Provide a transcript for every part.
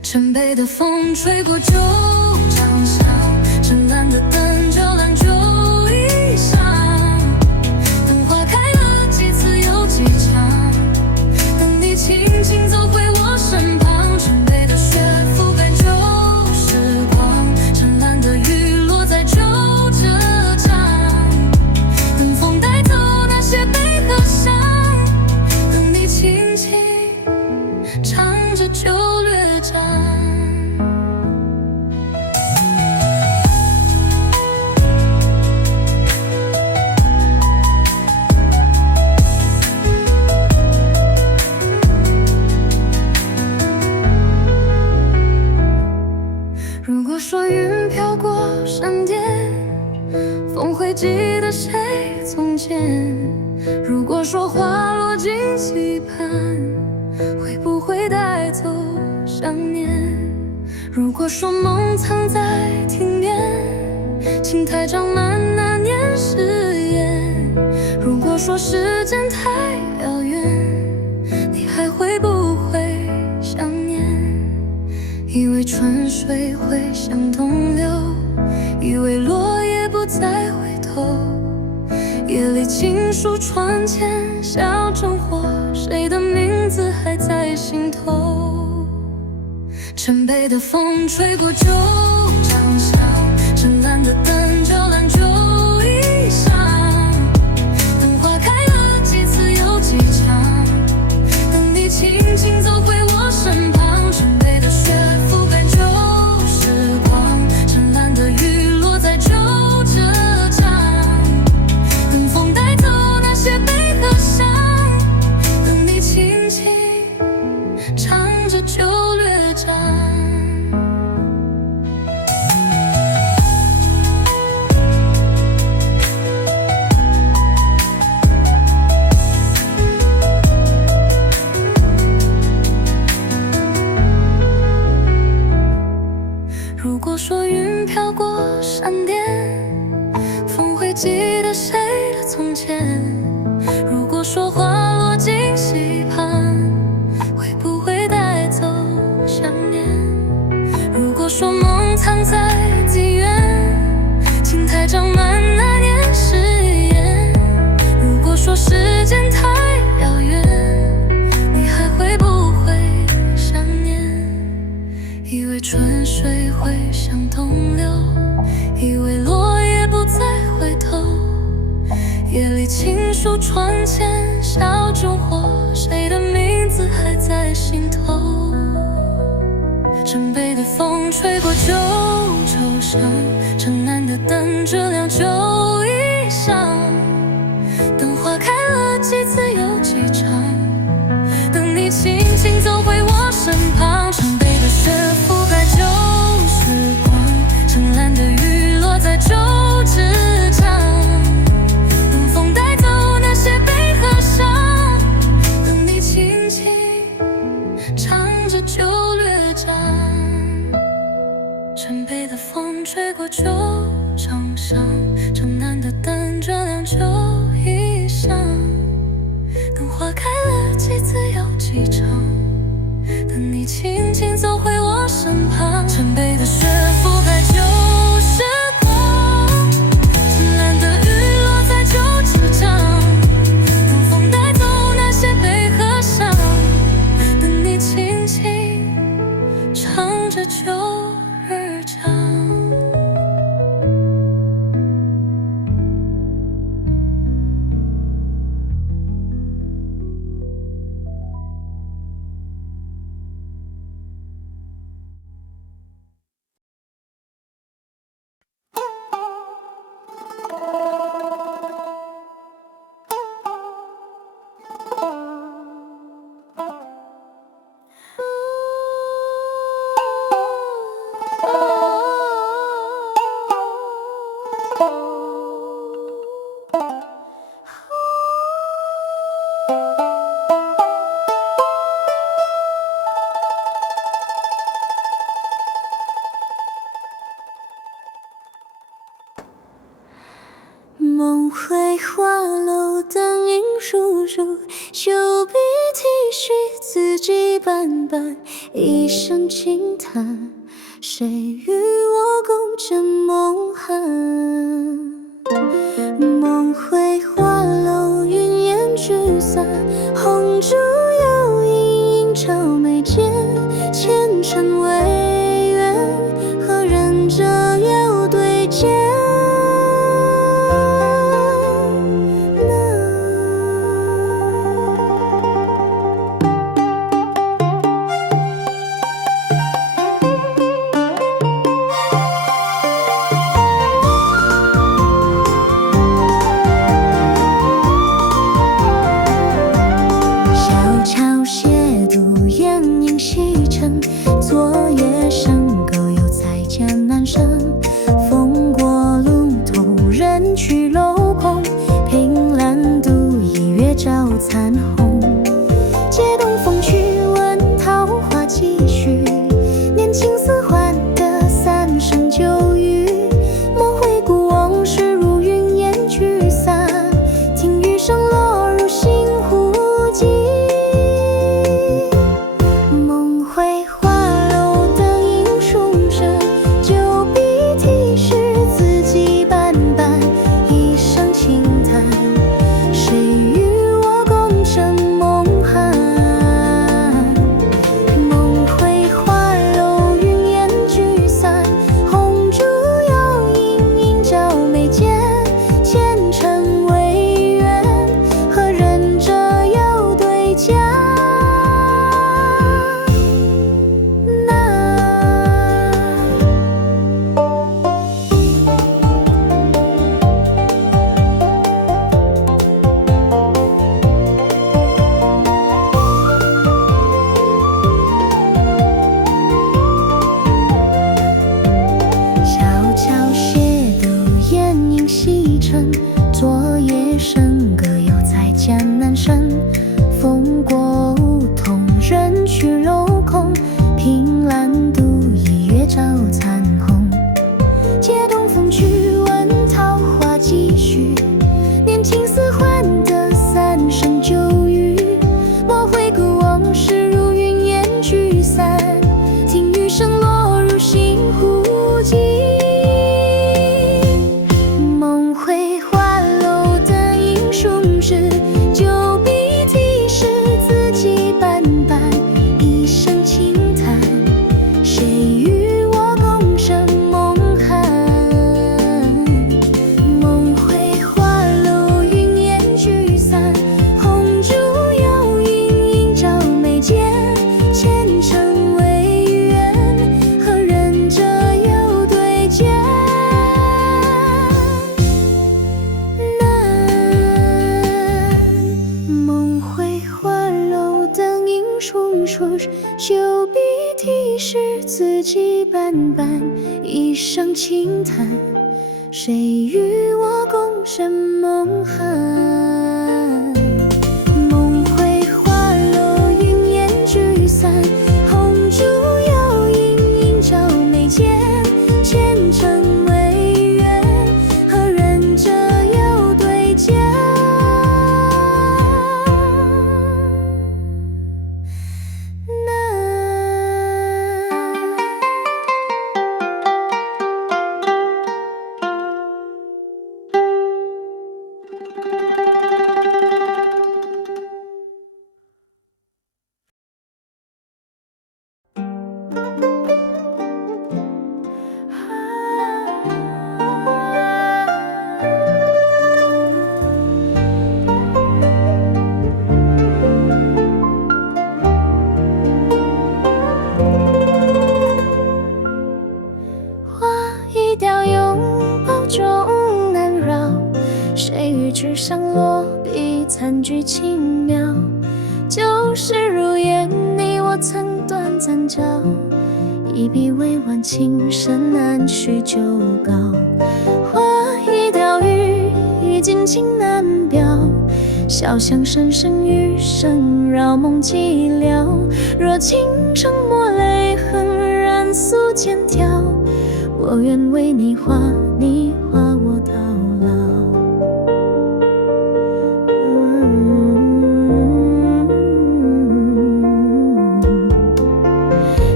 城北的风吹过旧长巷，深蓝的灯照亮旧衣裳。等花开了几次又几场，等你轻轻走回我身旁。城北的雪覆盖旧时光，深蓝的雨落在旧车站。等风带走那些悲和伤，等你轻轻唱着旧乐章。如果说云飘过山巅，风会记得谁从前？如果说花落尽期盼，会不会带走想念？如果说梦藏在庭院，青苔长满那年誓言。如果说时间太遥远，你还会不会想念？以为春水会向东流，以为落叶不再回头。夜里轻书窗前小灯火，谁的名字还在心头？城北的风吹过旧长巷，深蓝的灯照亮旧衣裳。等花开了几次又几场，等你轻轻走回我身旁。城北的雪覆盖旧时光，深蓝的雨落在旧车站。等风带走那些悲和伤，等你轻轻唱着旧乐章。如果说云飘过山巅，风会记得谁的从前？如果说花落尽溪畔，会不会带走想念？如果说梦藏在庭院，青苔长满那年誓言。如果说时间太遥远，你还会不会想念？以为春水会向东流，以为落叶不再回头。夜里轻书窗前小烛火，谁的名字还在心头？城北的风吹过旧愁伤，城南的灯照亮旧衣裳。等花开了几次又几场，等你轻轻走回我身旁。城北的雪覆盖旧时光，深蓝的雨落在旧纸张。等风带走那些悲和伤，等你轻轻唱着旧乐章。城北的风吹过旧长巷，城南的灯照亮旧衣裳。等花开了几次又几场，等你轻轻走回我身旁。城北的雪覆盖旧时光，深蓝的雨落在旧纸张。等风带走那些悲和伤，等你轻轻唱着旧日章。梦回花楼，灯影疏疏，袖笔提取字迹斑斑，一声轻叹，谁与我共枕梦寒？梦回花楼，云烟聚散，红烛摇影，映照眉间，前尘为缘，何人折腰对剑？昨夜笙歌犹在江南山，风过路头，人去楼空，凭栏度一月照残红。借东风去，闻桃花几许，年轻似幻的三生旧语。莫回顾往事，如云烟聚散，听雨声落入心湖际。梦回昨夜笙歌犹在江南山，风过梧桐，人去楼空，凭栏度一月照残红。借东风去，闻桃花几许，年轻似幻的三生旧语。莫回顾往事，如云烟聚散，听雨声落入心湖际。梦回旧笔题诗，字迹斑斑，一声轻叹，谁与我共枕梦寒？梦回花楼，云烟聚散，红烛摇影，映照眉间，前尘为缘，何人折腰对剑？旧笔题诗，字迹斑斑，一声轻叹，谁与我共枕梦寒？梦回花楼，云烟聚散，红烛摇影，映照眉间，前尘为缘，何人折腰对剑？纸上落笔，残句轻描，旧事如烟，你我曾短暂交，一笔未完，情深难续旧稿。花已凋雨，已尽情难表，笑响声声，余生绕梦寂寥。若情成墨泪痕，染素笺条，我愿为你画，你画我到老。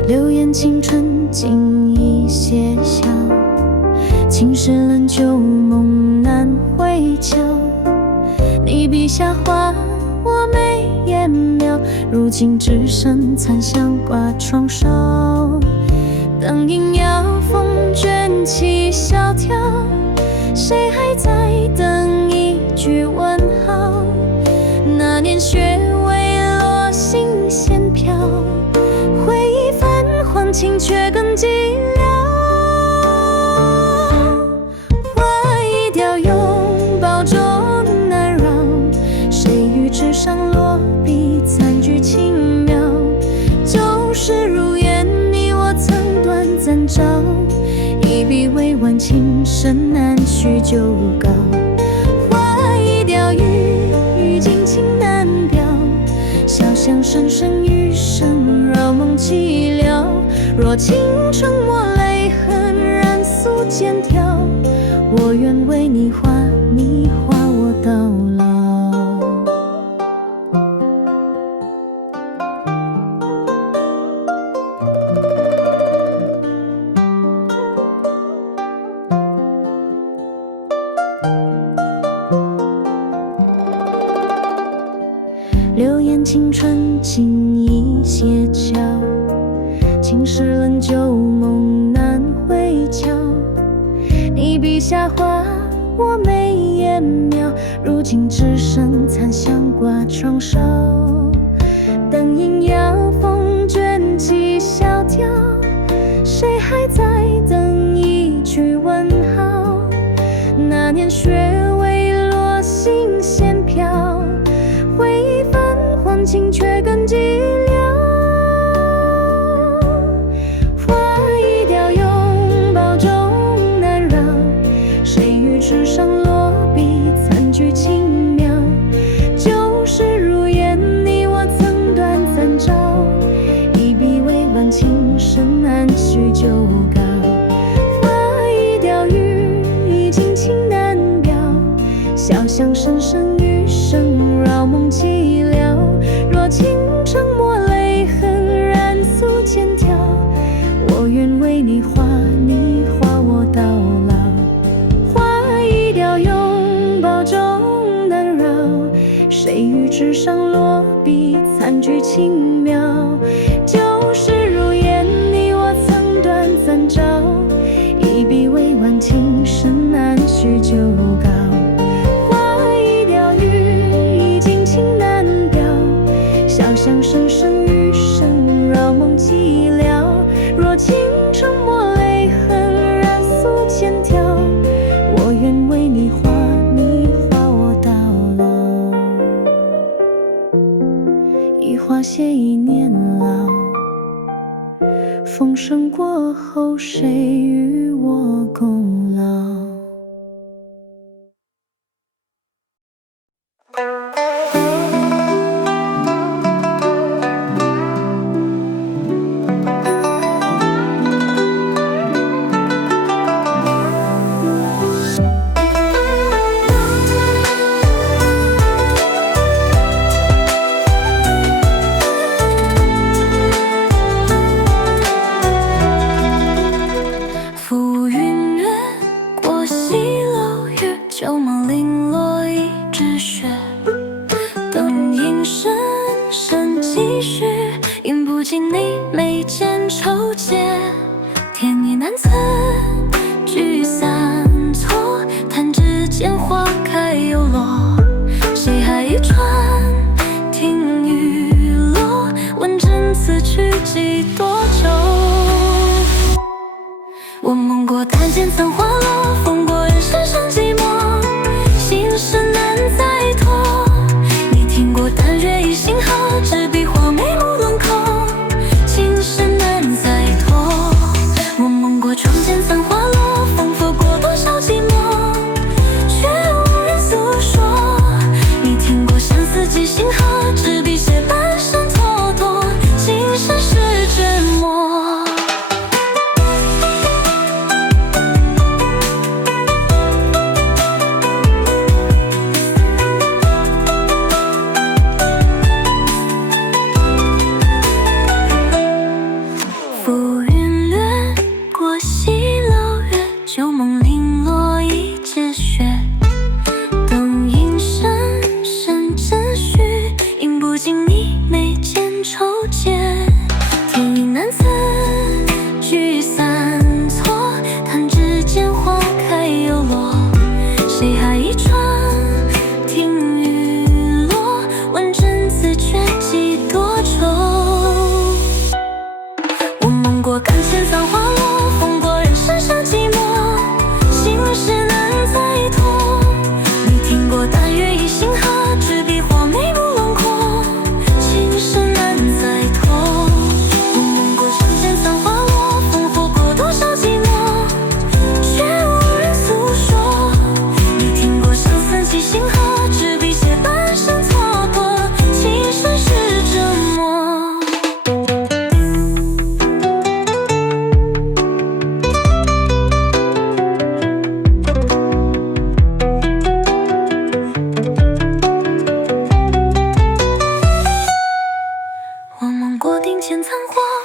流言青春尽已歇晓，青史冷旧梦难回瞧。你笔下画我眉眼描，如今只剩残香挂窗梢。当莺鸟风卷起萧条，谁还在等一句问号？那年雪未落，星线飘，回忆泛黄，情却更寂寥。画一雕，拥抱中难扰，谁于纸上落笔，残句轻描。旧事如烟，你我曾短暂照，一笔未完，情深难续旧稿。画一雕，语尽情难表，潇湘声声余生，扰梦寂寥。若倾城墨泪痕，染素剑条，我愿为你画，你画我到老。流言青春尽已歇脚，青史冷旧梦难回瞧。你笔下画我眉眼描，如今只剩残香挂窗梢。当莺鸟风卷起萧条，谁还在等一句问号？那年雪未落，星线飘，回忆泛黄，情却更寂寥。画一雕，拥抱中难扰，谁于纸上落笔，残句轻描。旧事如烟，你我曾短暂照，一笔未完，情深难续旧稿。画一雕，语尽情难表，潇湘声声余生，扰梦寂寥。若倾城墨泪痕，染素剑条，我愿为你画，你画我到老。画一雕，拥抱中难扰，谁于纸上落笔，残句轻描。旧事如烟，你我曾短暂照，一笔未完，情深难续旧稿。潇湘声声余生，扰梦寂寥。若倾城墨泪痕，染素剑条，我愿为你画，你画我到老。一画写一年老，风声过后，谁与我共老？你眉间愁结，天意难测，聚散错，弹指间花开又落。谁还一船听雨落？问真此去几多久？我梦过檀间曾花落，风过人世上寂寞，心事难再托。你听过淡月一星号，执笔画眉目轮廓。窗前残花落，风拂过多少寂寞，却无人诉说。你听过相思几星河，执笔写半生蹉跎，今生是折磨。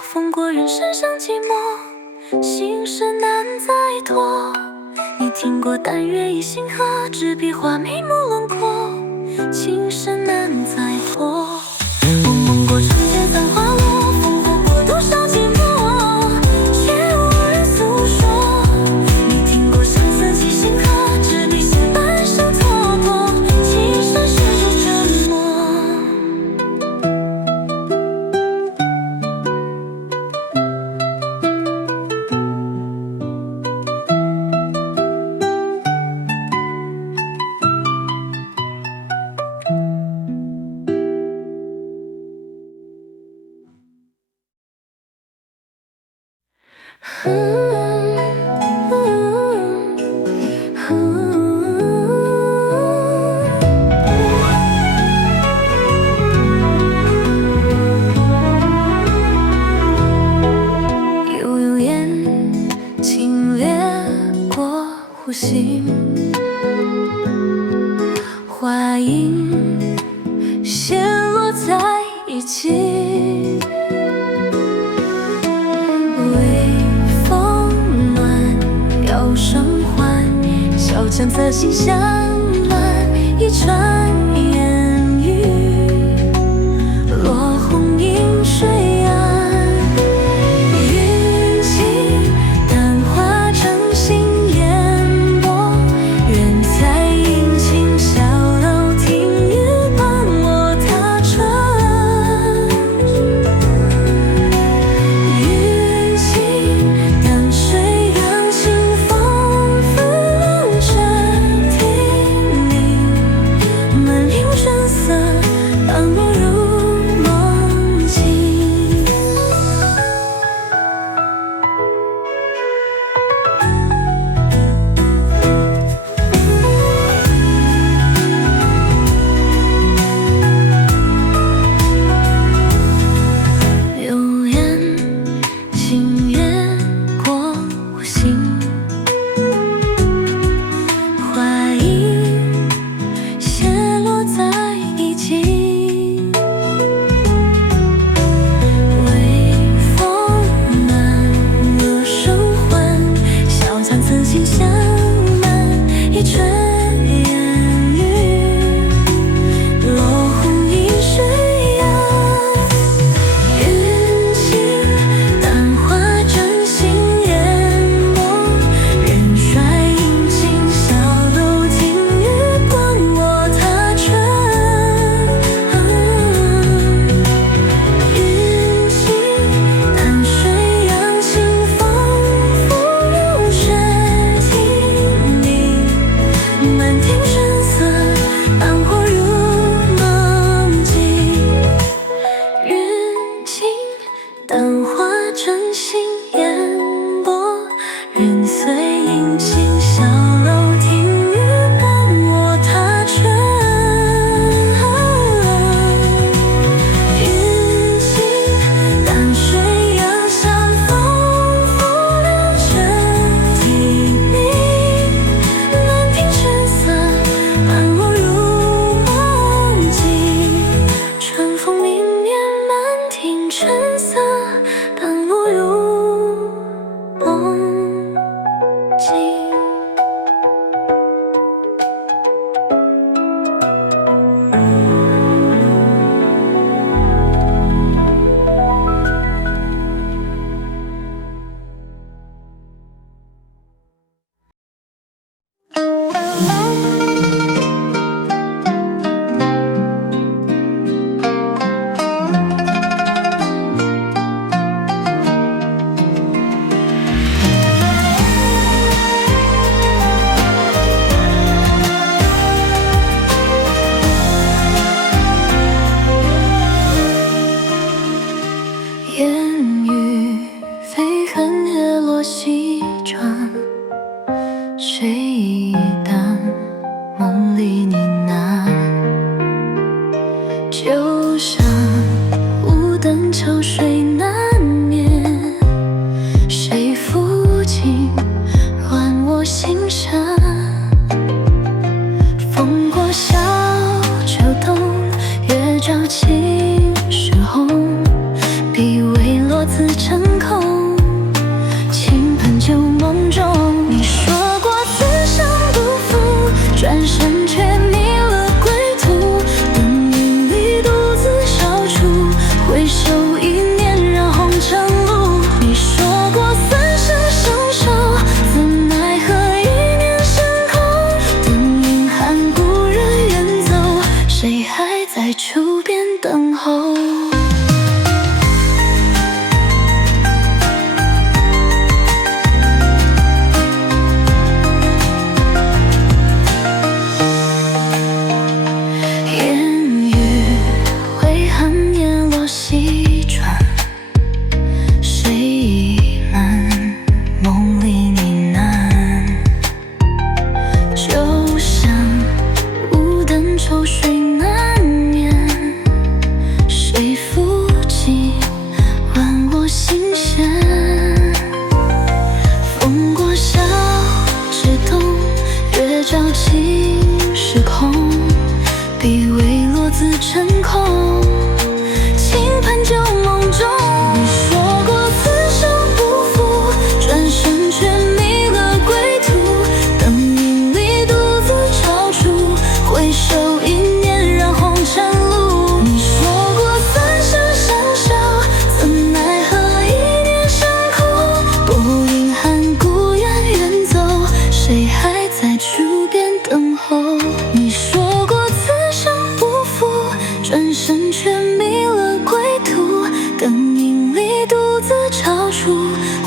风过人身上寂寞，心事难再托。你听过但愿一心和，执笔画眉目轮廓，情深难再破。我梦过春天繁花落，烽火过多少寂寞，却无人诉说。你听过相思几星河，执笔写半生蹉跎，情深是种折磨。悠悠烟，轻掠过湖心，花影斜落在一起。微风暖，摇声唤，小巷侧心相满，一串烟雨，落红映水岸。云起淡化成心烟波，远在阴晴小楼听雨伴我踏春。云起淡水扬清风，拂流着听你满庭春色，伴我入梦境。流言轻掠过湖心，花影斜落在一起。微风暖，歌声唤，小巷曾经相满，一春烟雨，落红映水岸。云起淡化真心烟波，人衰阴晴小楼听雨伴我踏春。云起淡水扬清风，拂流着听你满庭春色，伴我入梦境。云起淡化真心烟波，人随阴晴小楼听雨伴我踏春。云起淡水扬山风，拂流着听你满庭春色，伴我入梦境。春风明灭满庭春色，伴我入梦境。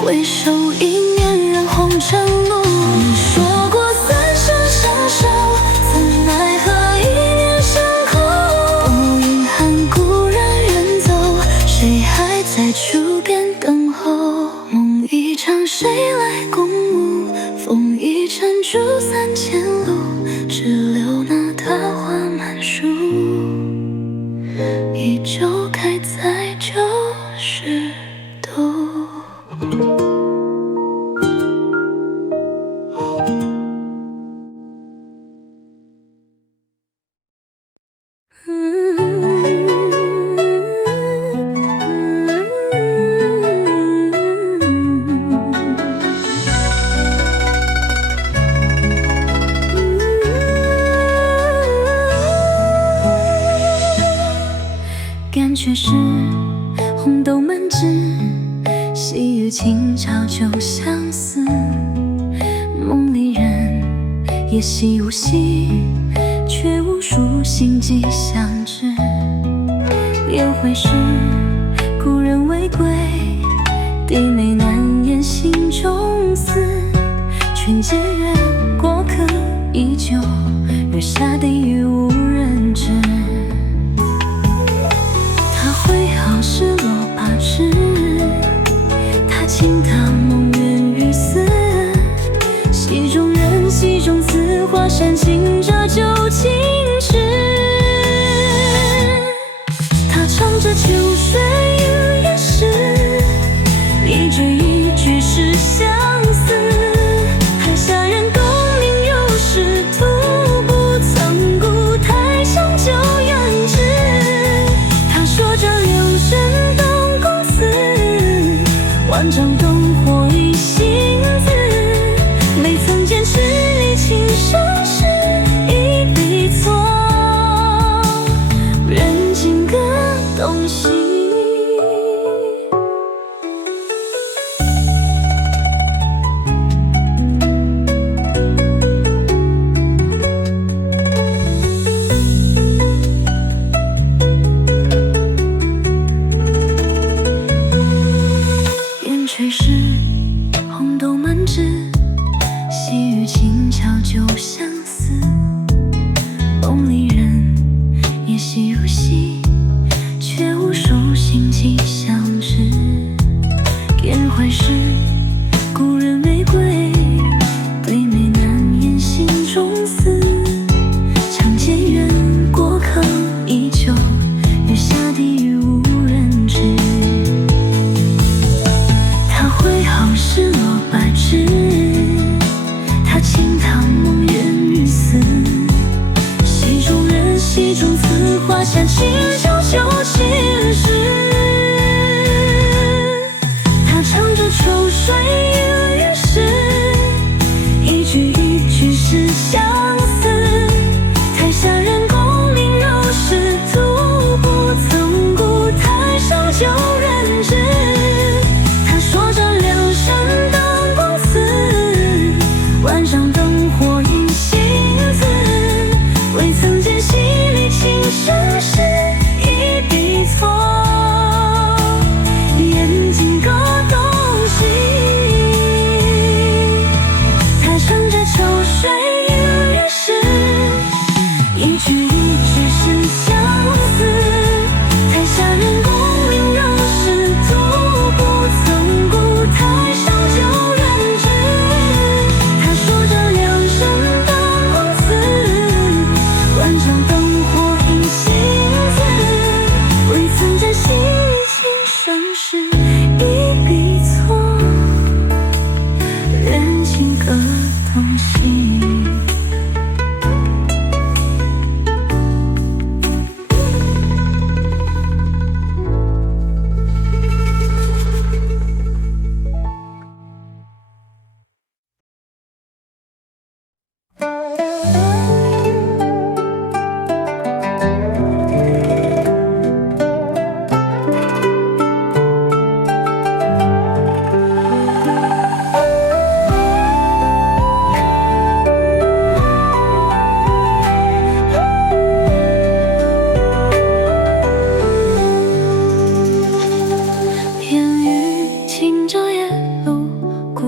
回首一念染红尘路。你说过三生相守，怎奈何一念伤口。不遗憾故人远走，谁还在处边等候？梦一场谁来共舞？风一程烛3000路，只留那桃花满树，依旧开在90度。感觉是红豆满枝，细雨轻潮就相思。梦里人也习无息，却无数心悸相知。便会是故人未归，低眉难掩心中思。劝解缘过客依旧，月下地狱无人知。会好事落八枝，他轻踏梦远于斯。戏中人，戏中词，画煽情这旧情诗。他唱着秋水与烟时，一句一句是相思。台下人功名有时，徒不曾顾台上旧缘知。说着留神东宫寺，万丈灯火一心字。没曾见十里青山是一笔错，人尽各东西。垂时红豆满枝，细雨轻巧旧相思。梦里人也习如戏，却无数心悸相知。便会是故人未归，对眉难掩心中思。长街远过客依旧，月下地狱无人知。好事落八枝，他轻踏梦远于斯。戏中人，戏中词，画下情旧旧情诗。他唱着秋水与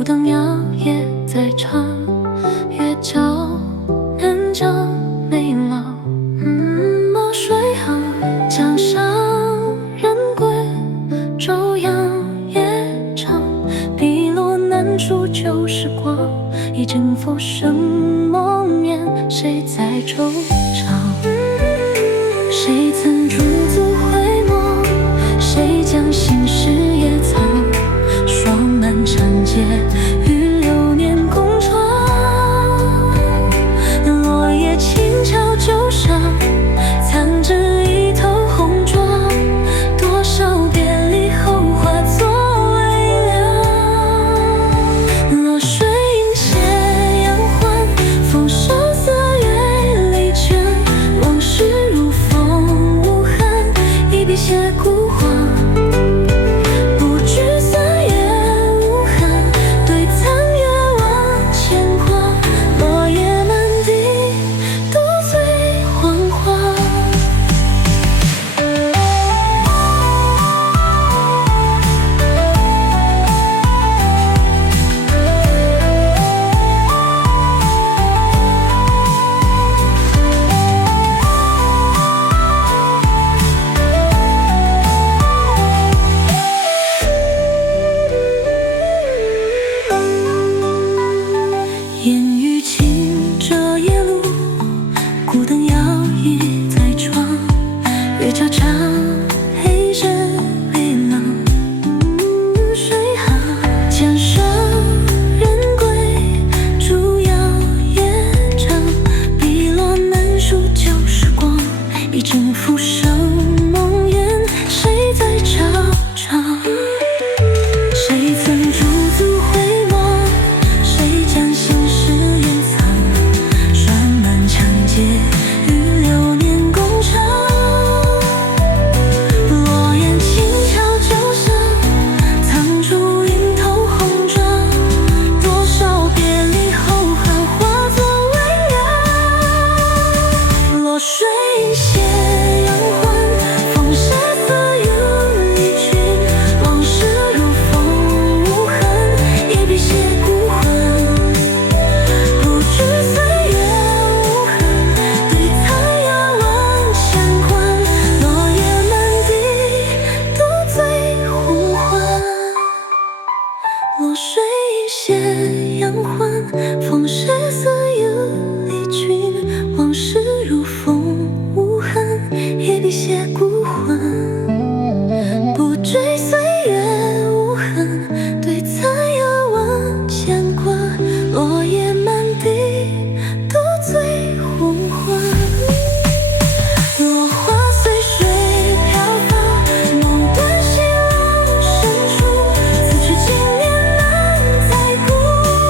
灯摇曳在唱，月照南疆没老。墨水行，江上人归，昼阳夜长。碧落难处旧时光，一阵浮生梦魇，谁在惆怅？谁曾驻足回眸？谁将心事也藏？霜满长街，与流年共闯。落叶轻敲旧伤，藏着一头红妆。多少别离后化作微凉。落水映斜阳欢，风收四月离卷。往事如风无痕，一笔写孤黄。不惧岁月无痕，对残月望牵挂。落叶满地，独醉黄花。烟雨轻遮夜路，孤灯摇曳在窗。月照长，黑人微冷。水行，江上人归，烛摇夜长。碧落难数旧时光，一阵浮生梦魇，谁在惆怅？谁曾驻足回眸？谁将心事掩藏？霜满长街，与流年共唱。落雁轻敲旧声，藏住云头红妆。多少别离后恨化作微凉。落水映斜阳欢，风沙色有离群。往事如风无痕，一笔写孤魂。不惧岁月无痕，对残阳望乾坤。落叶满地，独醉红昏。落水映斜阳欢，风沙色有离群。往事如风无痕，一笔写孤魂。不追岁月无痕，对残阳望乾坤。落叶满地，独醉红昏。落花随水飘放，梦断西楼深处。此去经年难再顾。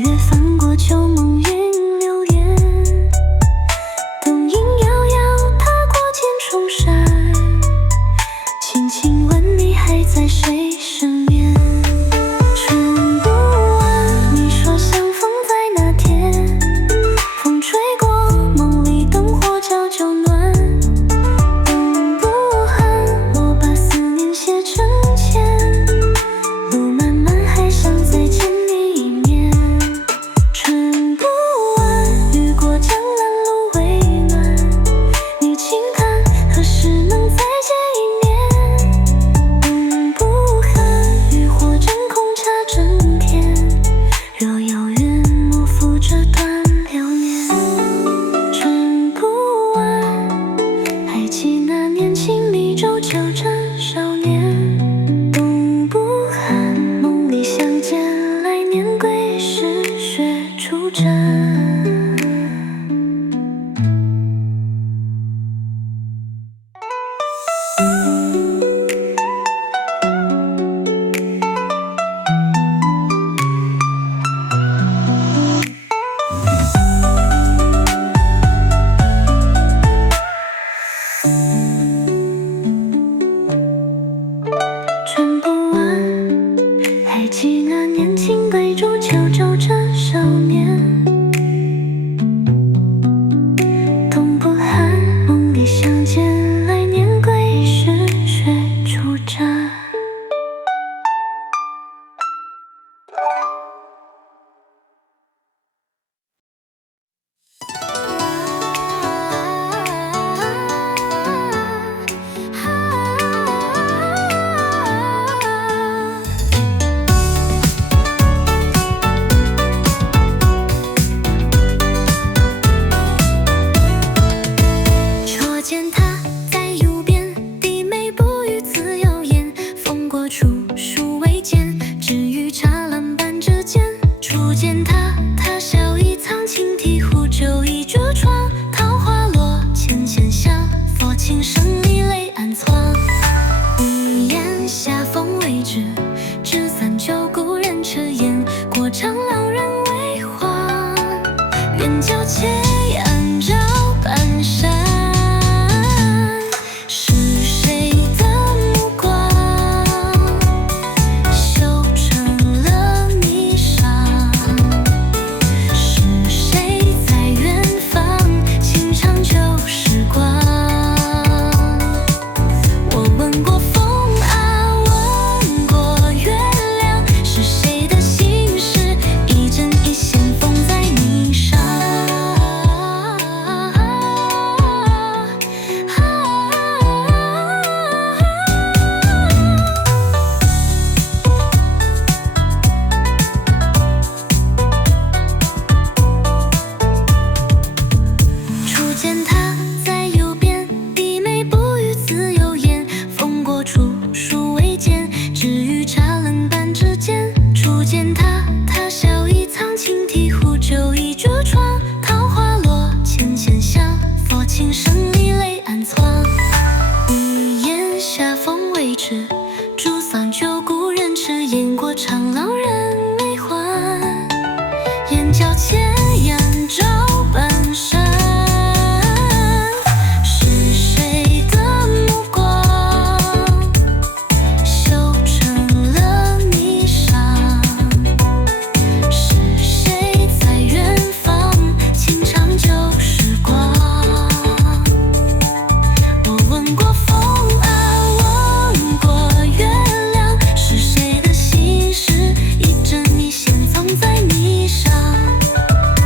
月翻过旧梦云流连，灯影摇摇踏过千重山，轻轻问你还在谁身边。春不晚，你说相逢在那天，风吹过梦里灯火照旧暖。冬不寒，我把思念写成笺，路漫漫还想再见你一面。春不晚，雨过江南路微暖，你轻看何时能再见一面。冬不寒，渔火真空茶整天，若有缘莫负这段流年。春不晚，还记那年青米粥纠缠少年。冬不寒，梦里相见，来年归时雪初沾。春不晚，还记那年青杯煮酒纠缠少年。冬不寒，梦里相见，来年归时雪初沾。见他在右边，低眉不语自由言。风过处，书未见，只余茶阑板之间。初见他，他笑意藏青提壶酒一桌窗。桃花落，浅浅香，佛琴声离泪暗藏。屋檐下风未止，纸伞旧故人车烟。过长廊人未还，远郊斜阳照半山。见他在右边，低眉不语自由言。风过处，书未见，只余茶阑板之间。初见他，他笑意藏青提壶酒一桌窗。桃花落，浅浅香，佛琴声离泪暗藏。屋檐下风未止，竹伞旧故人迟烟。过长廊人未还，眼角斜阳照半山。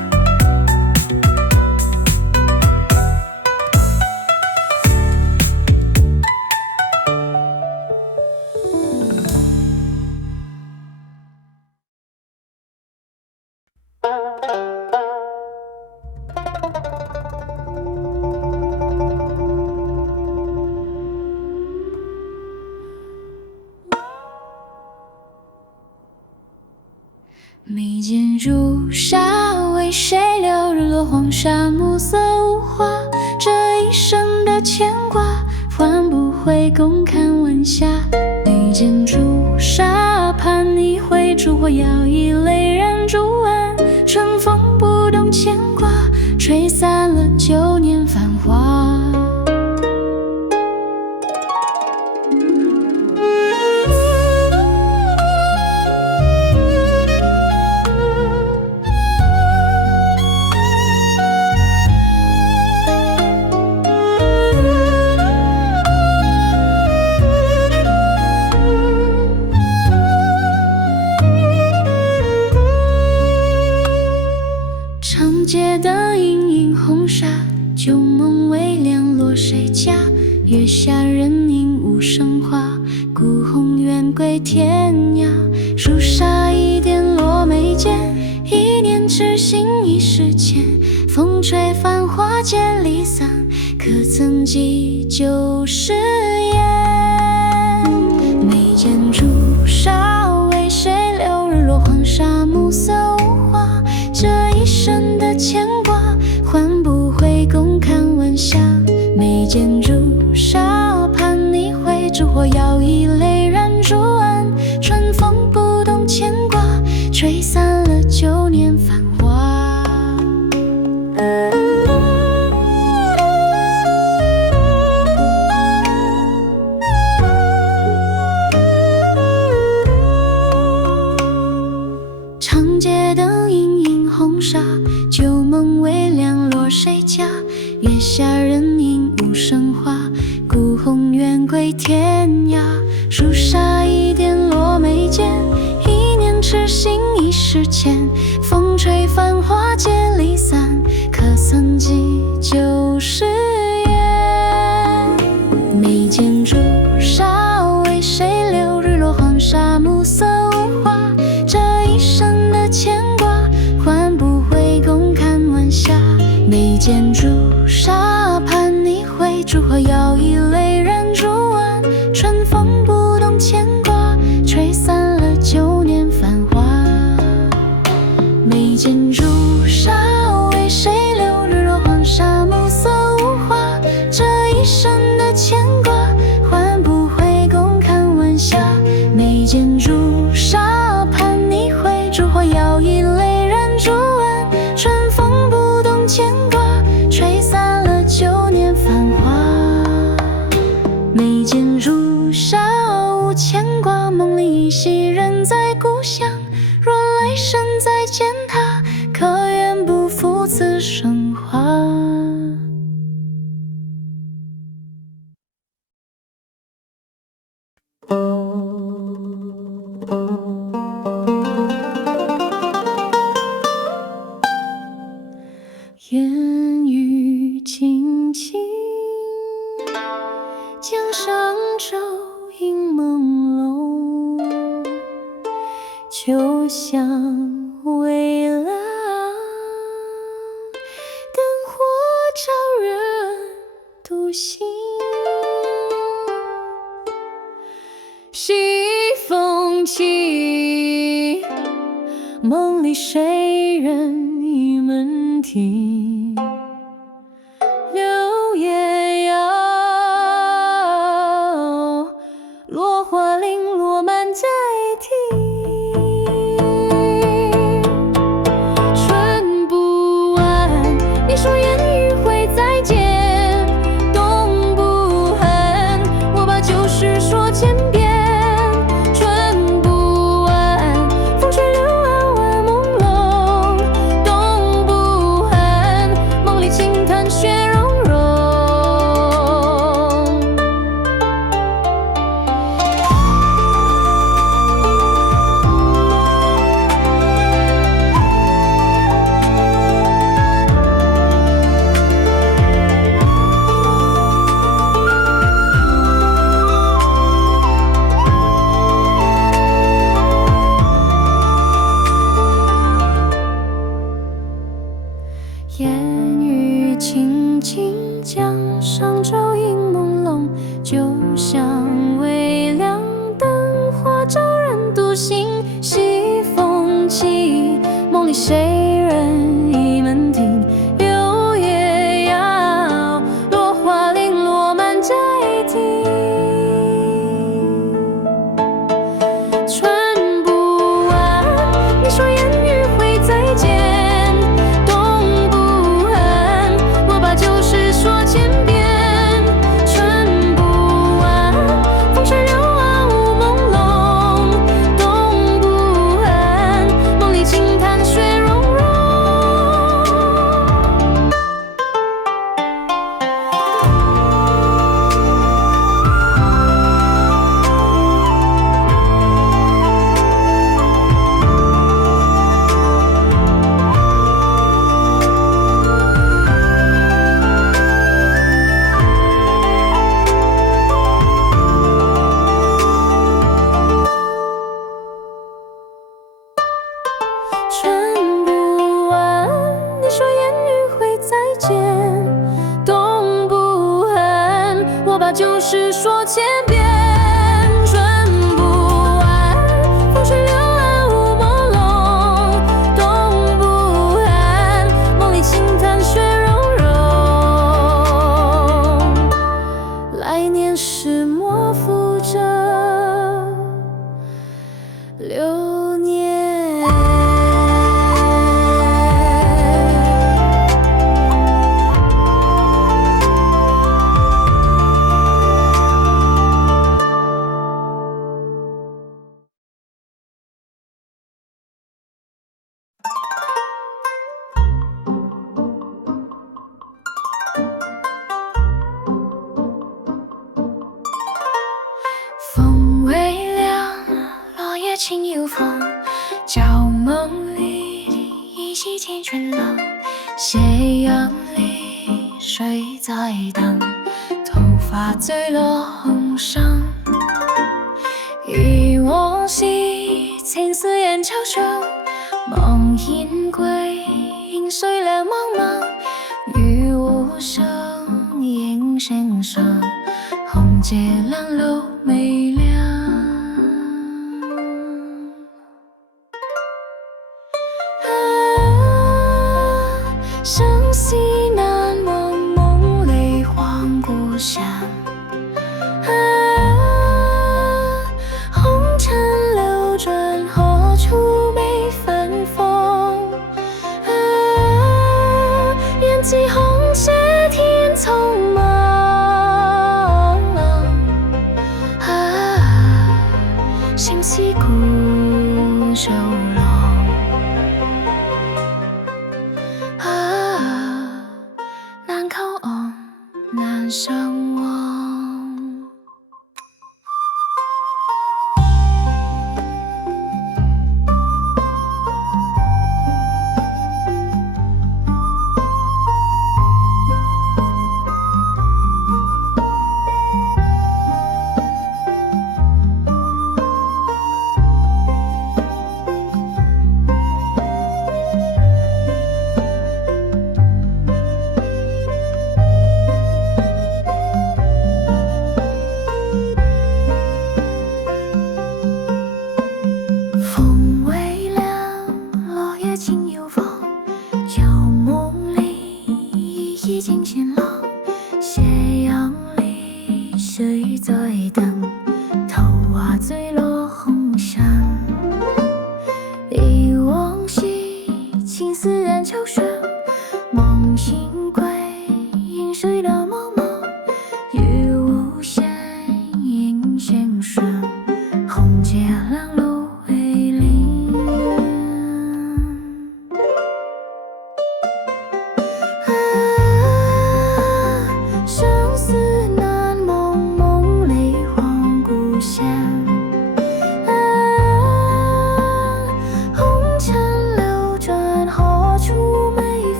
朱砂，为谁留日落黄沙，暮色无华。这一生的牵挂，换不回共看晚霞。眉间朱砂，盼你回烛火，摇曳泪染朱岸。春风不懂牵挂，吹散了旧年繁华。长街的隐隐红纱，旧梦微凉落谁家？月下人影无声话，孤鸿远归天涯。朱砂一点落眉间，一念痴心一时牵。风吹繁华渐离散，可曾记旧誓言？眉间朱砂，为谁留日落黄沙，暮色无华。这一生的牵挂，换不回共看晚霞。眉间朱砂，盼你回烛火，摇曳泪染朱岸。春风不懂牵挂，吹散了旧年繁华。长街灯隐隐红纱，旧梦微凉落谁家？月下人影无声话，孤鸿远归天涯。朱砂一点落眉间，一念痴心一时牵。风吹繁华渐离散，可曾记旧誓言？眉间朱砂，为谁留日落黄沙，暮色无华。这一生的牵挂，换不回共看晚霞。眉间朱砂，盼你回烛火，摇曳泪染朱岸。春风不懂牵挂，吹散了旧年繁华。眉间朱砂，为谁留日落黄沙，暮色无华。这一生的牵挂，换不回共看晚霞。眉间朱砂，盼你回烛火，摇曳泪染朱岸。春风不懂牵挂，吹散了旧年繁华。眉间朱砂，无牵挂，梦里依稀人在故乡。若来生再见他，可愿不负此生花？烟雨轻轻，江上舟影朦胧。酒香微凉，灯火照人独行。西风起，梦里谁人倚门庭？柳叶摇，落花零落满在庭。春不晚，你说烟雨会再见。冬不寒，我把旧事说千遍。春不晚，风吹柳暗晚朦胧。冬不寒，梦里轻叹雪融融。烟雨轻轻，江上舟影朦胧。酒香微凉，灯火照人独行。西风起，梦里谁人倚门庭？柳叶摇，落花零落满斋亭。春不晚，你说烟雨会再见。冬不寒，我把旧事说千遍。春不晚，风吹柳啊雾朦胧。冬不寒，梦里轻叹雪融融。春不晚，你说烟雨会再见。冬不寒，我把旧事说千遍。春不晚，风吹柳啊雾朦胧。冬不寒，梦里轻叹雪融融。来年时莫负这流年。风微凉，落叶轻又风，旧梦里依稀见春郎。斜阳里谁在等？头发坠落红裳。忆往昔，情丝人悄悄，望烟归，影碎两茫茫。雨无声，影声声，红街lan路微凉。生息难忘，梦里晃故乡。红尘流转，何处没芬芳？缘起红鞋天匆忙。心系古守楼。难靠岸，难相忘。风微凉，落叶轻又放，旧梦里依稀见新郎。斜阳里谁在等？头发坠落红裳。忆往昔，情丝染秋霜。梦醒归，影碎了茫茫。雨无声，影声声，红街lan路微凉。生死难忘，梦里晃故乡。红尘流转，何处没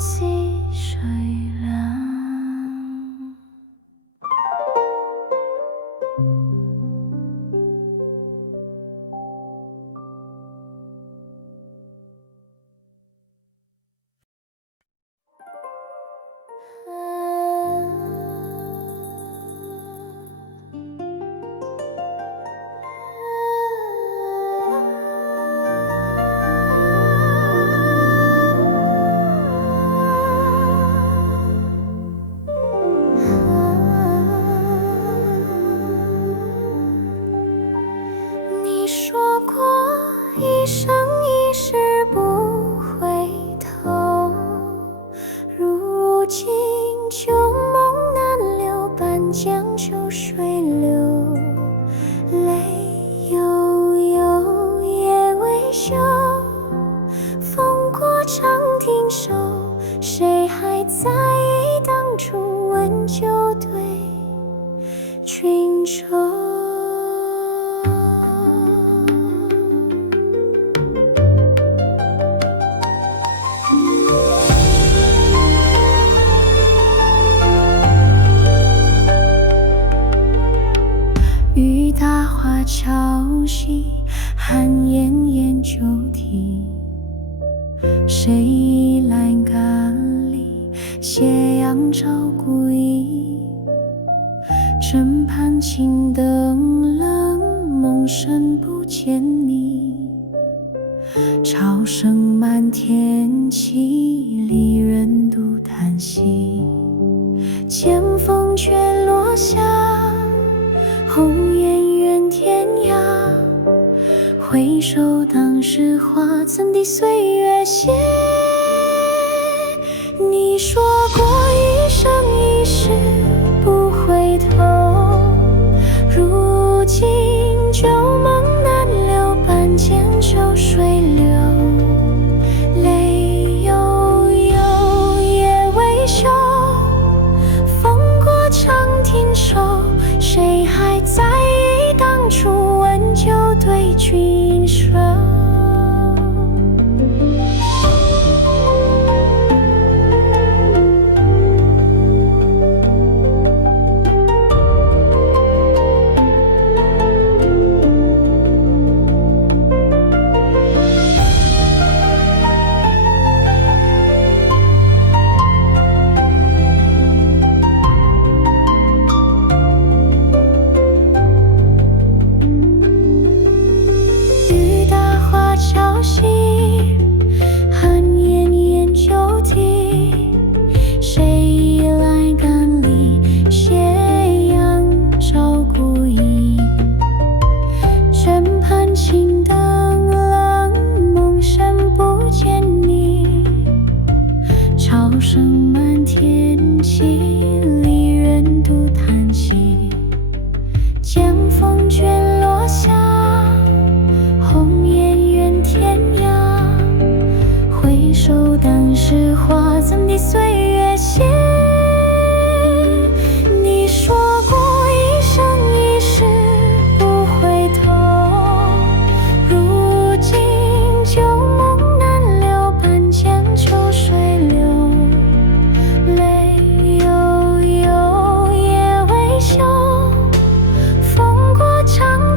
细水凉。你说过一生一世不回头，如今旧梦难留，半江秋水流，泪悠悠，夜未休，风过长亭瘦，谁还在意当初温酒对君愁？雨打花潮汐，寒烟烟酒啼。谁倚栏杆里，斜阳照孤倚。枕畔青灯冷，梦深不见你。潮声漫天凄，离人独叹息。见风却落下，红颜远天涯。回首当时话，怎敌岁月歇？你说过一生一世不回头，如今旧梦难留，半江秋水流，泪悠悠，夜未休，风过长亭瘦，谁还在意当初温酒对君愁？雨打花潮汐，寒烟烟酒啼。谁倚栏杆里，斜阳照孤倚。枕畔青灯冷，梦深不见你。潮声漫天凄，离人独叹息。见风卷落下，红颜远天涯。回首当时话，怎敌岁月歇？你说过一生一世不回头，如今旧梦难留，半江秋水流，泪悠悠，夜未休，风过长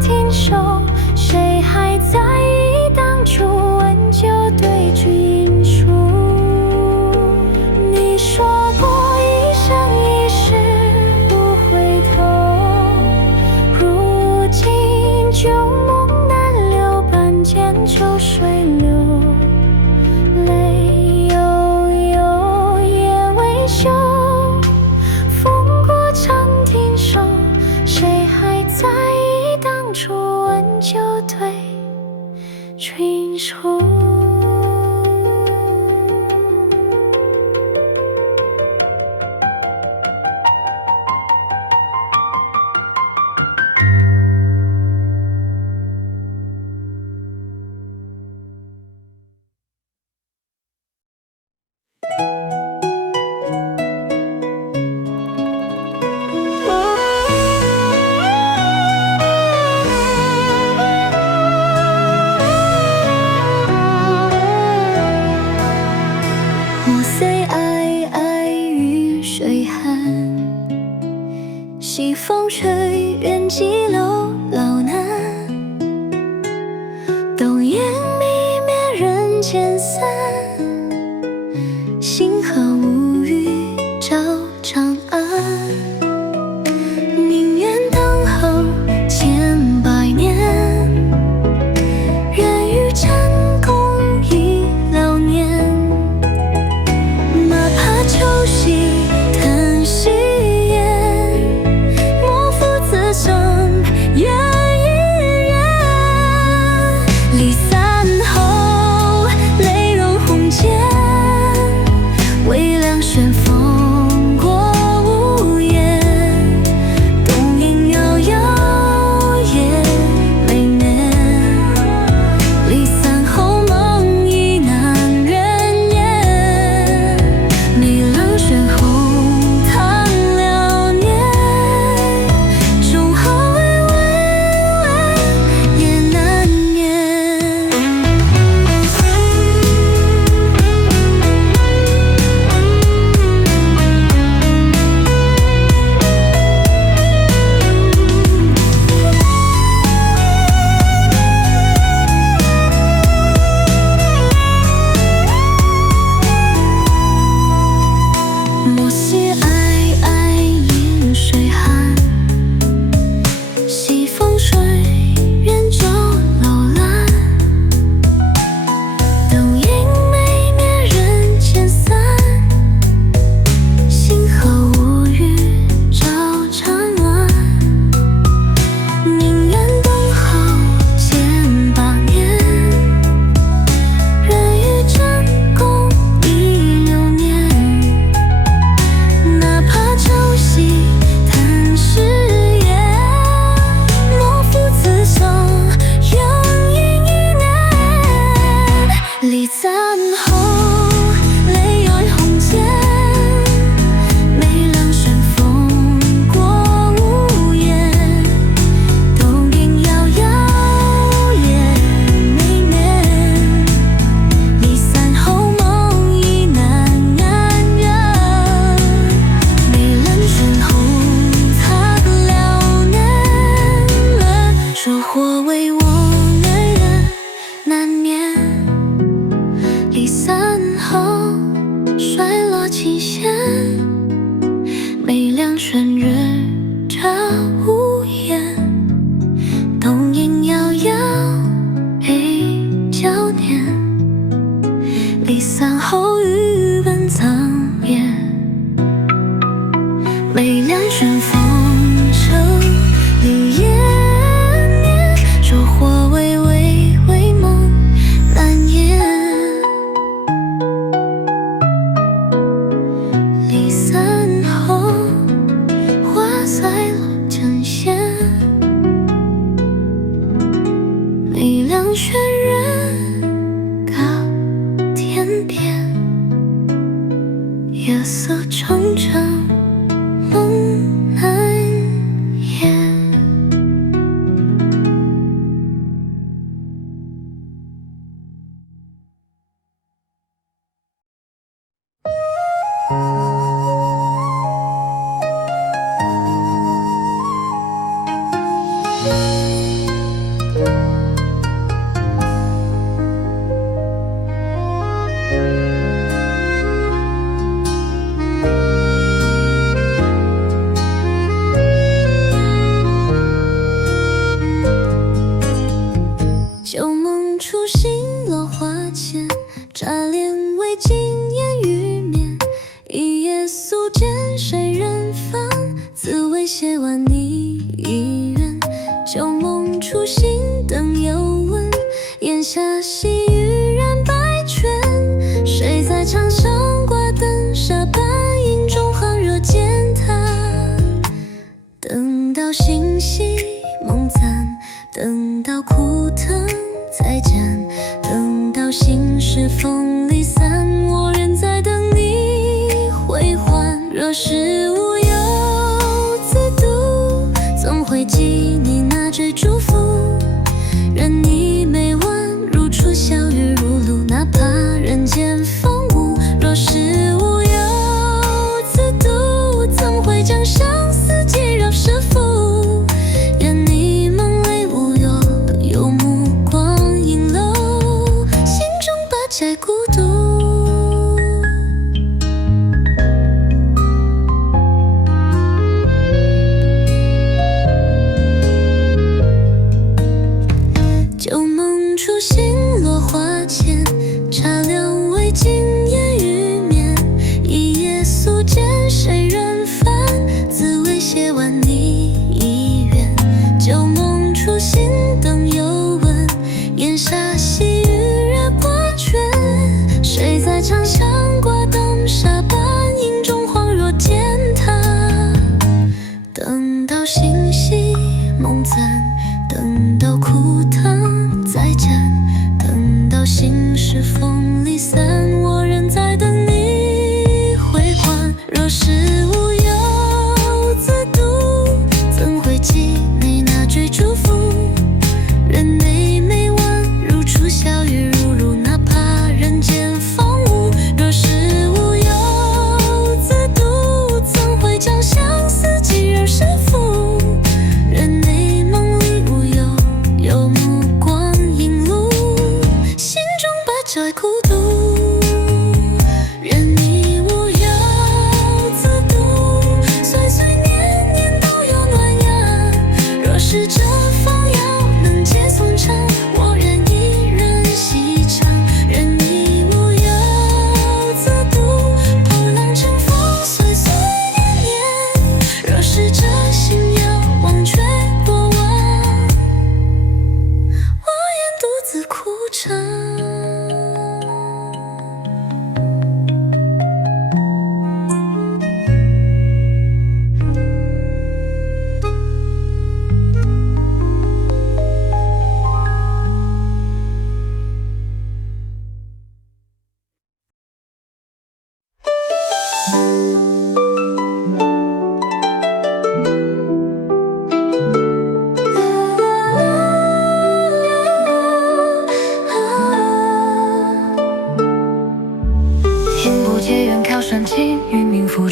水远就楼兰，灯影没灭人间散，星河无语照缠乱，宁愿等候千8年，人与真共一流年，哪怕朝夕叹誓言，莫负此生永饮一念。离散后泪爱红笺，梅凉旋风过屋檐，冬影遥遥夜没眠，离散后梦已难安然，梅冷玄红擦了年，说或为我难忍难眠。离散后衰落期限，梅凉轩日照无言，冬影遥遥被娇念，离散后雨奔苍烟，梅凉旋风成离烟灭，说或为梦难言。离散后花在落成线，梅凉轩人高天边，夜色沉沉梦难言。旧梦初醒落花前，乍帘未尽烟雨眠，一夜素笺谁人翻，自为写完你一人。旧梦初醒灯犹温，檐下细雨染白泉，谁在长上挂灯沙半影中寒热煎炭，等到星稀梦暂，等到枯藤再见，等到心事风离散，我仍在等你回还。若是无忧自度，总会记你那句祝福，任你每晚如初小雨如露，哪怕人间风物。若是无忧自度，怎会将相思寄绕是负，愿你梦泪无忧，有目光影楼，心中把债孤独。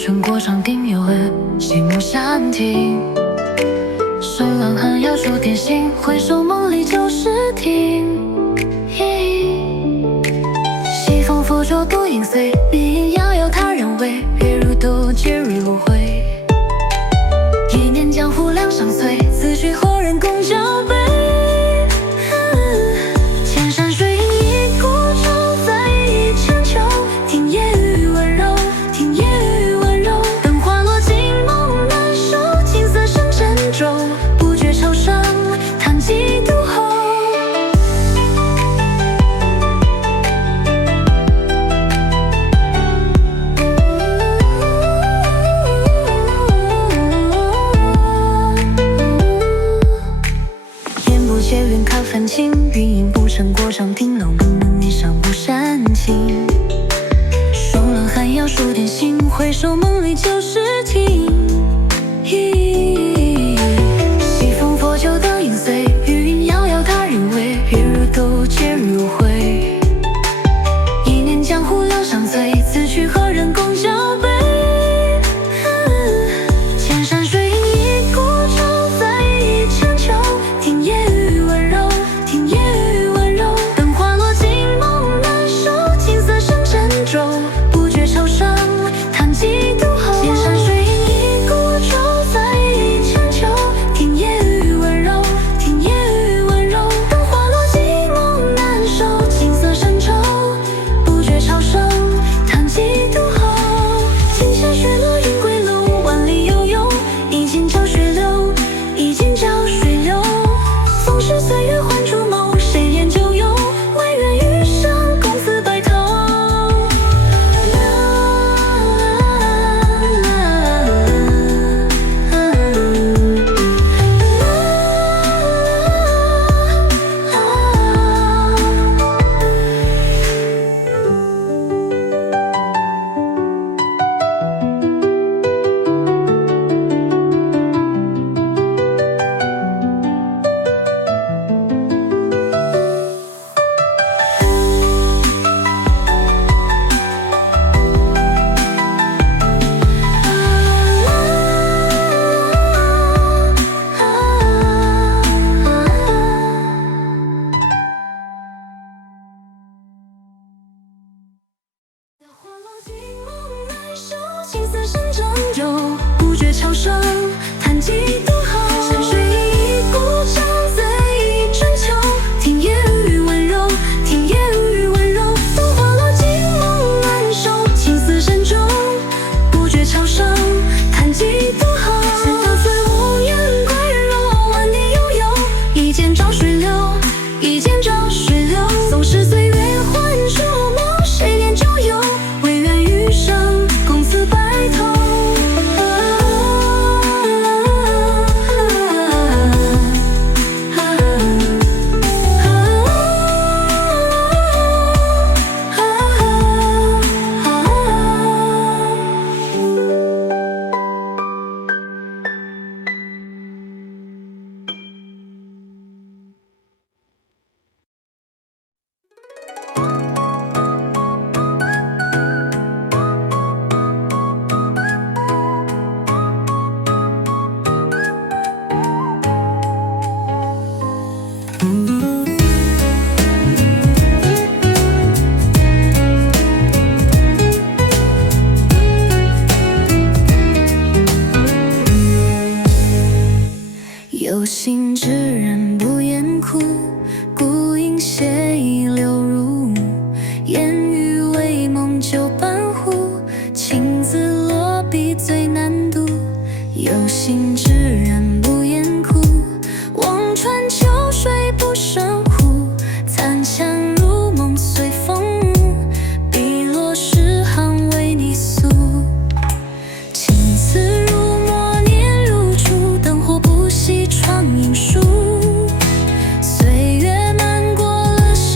成过场定有痕，细幕闪停。手浪寒要数点心，回首梦里旧时听。西风拂舟独影碎，一饮遥遥他人味，月如豆，皆日无悔。一念江湖两相随，此去何人共交杯？千山水影一孤舟，在一千秋。听夜雨温柔，听夜雨温柔。灯花落尽梦难收，青色生沉舟，不觉愁伤，叹几度后。泛青，云影不成过场听楼，一上不煽情。霜冷寒要数点心，回首梦里旧时听。西风拂袖灯影碎，余音遥遥他人味，月如豆，皆日无悔。一念江湖两相随，此去何人共交杯？千山水影一孤舟，在一千秋。听夜雨温柔，听夜雨温柔。灯花落尽梦难收，青色生沉舟，不觉愁伤，叹几度后。千山水影一孤舟，在一千秋。听夜雨温柔，听夜雨温柔。灯花落尽梦难收，青色深愁，不觉愁伤，叹几度后。今宵雪落云归楼，万里悠悠，一剑照水流，一剑照水流。纵使岁月换逐梦，谁恋旧游？唯愿余生共此白头。青色生沉舟，不觉愁伤，叹几度后。山水一孤舟，在一春秋。听夜雨温柔，听夜雨温柔。灯花落尽梦难收，青丝深舟，不觉愁伤，叹几度后。直到随无言归柔，万里悠悠，一剑照水流，一剑照水流。纵使岁月换逐梦，谁恋旧游？唯愿余生共此白头。有心之人不言苦，孤影斜倚流入目。烟雨为梦酒半壶，情字落笔最难读。有心之人不言苦，望穿秋水不胜壶。残香如梦随风舞，笔落诗行为你诉。青丝如墨念如初，灯火不息窗影疏。岁月漫过了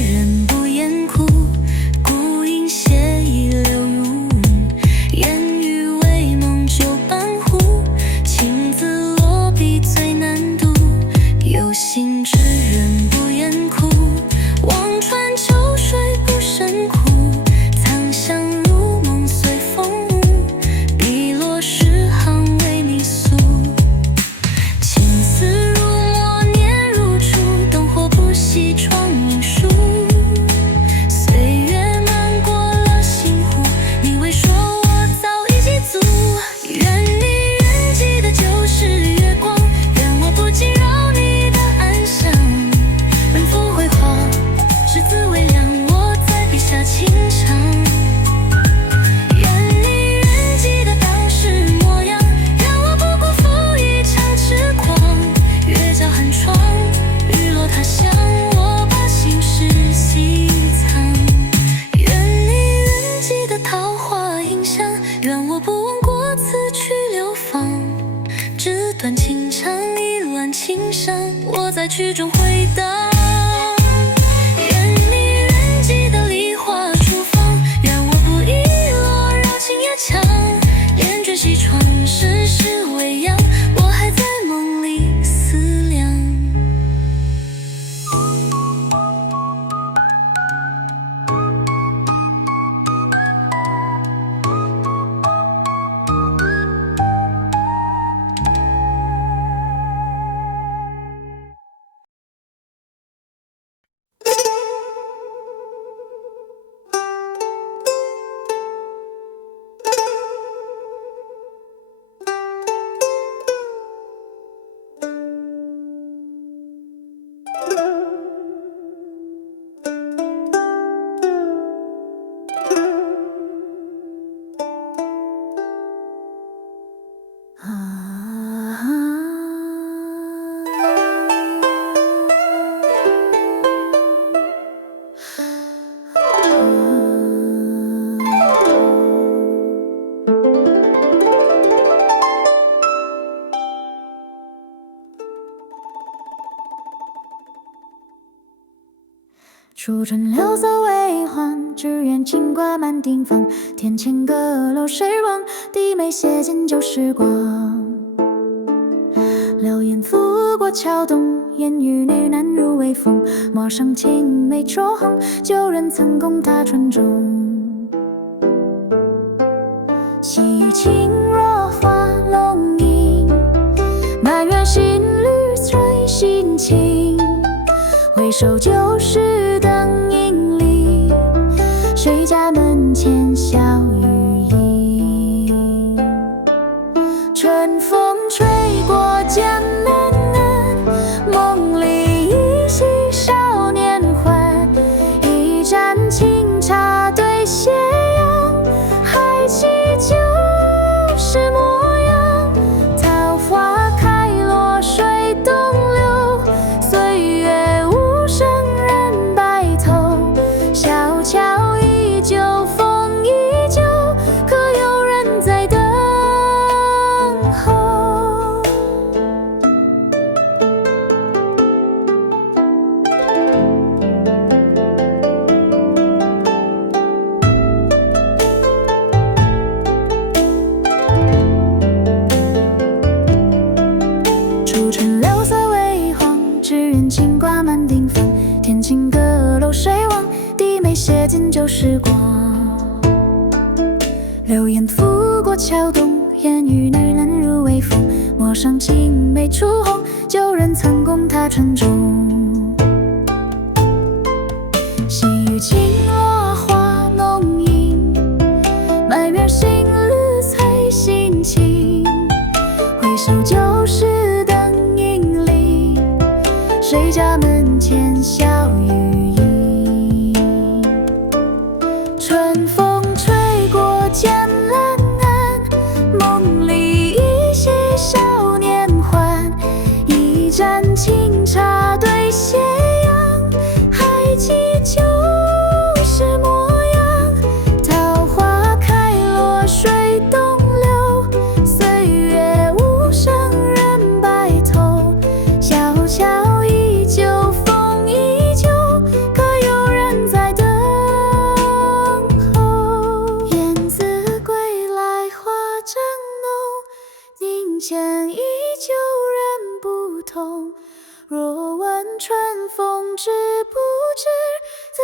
人不言哭，孤影斜倚流入，烟雨为梦酒半壶，情字落笔最难读。有心之人不言哭，望穿秋水不胜苦，藏香入梦随风舞，笔落十行为你诉。情丝如墨念如初，灯火不熄窗影疏。岁月漫过了心湖，你未说我早已记足。愿你愿记得旧时月光，愿我不惊扰你的安详。奔赴辉煌，是滋味凉，我在笔下轻唱。愿你愿记得当时模样，愿我不辜负一场痴狂。月照寒窗，日落他乡，我把心事细藏。愿你愿记得桃花映香，愿我不忘过此去流芳。纸短情长，一乱情伤，我在曲中回荡。愿你愿记得梨花初放，愿我不遗落绕情也强。烟卷西窗，世事未央，我还在梦里思量。初春柳色为欢，只愿轻挂满庭芳。天前阁楼谁望？低眉斜见旧时光。流言拂过桥东，烟雨女难入微风。陌上青梅灼红，旧人曾共他船中。细雨轻若花龙吟，埋怨新侣随心情。回首旧时灯影里，谁家门前笑语音。春风吹过江南岸，梦里依稀少年欢。一盏清茶对斜阳，还记旧时模样。桃花开落水东流，岁月无声人白头。小桥依旧风依旧，可有人在等候？初春柳色为黄，只愿轻挂满庭芳。天前阁楼谁望？低眉斜见旧时光。流言拂过桥东，烟雨女难入微风。陌上青梅初红，旧人曾共他船中。细雨轻落花浓荫，埋怨新侣催心情。回首旧时灯影里，谁家门前笑语音。春风吹过江南岸，梦里依稀少年欢。一盏清茶对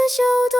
修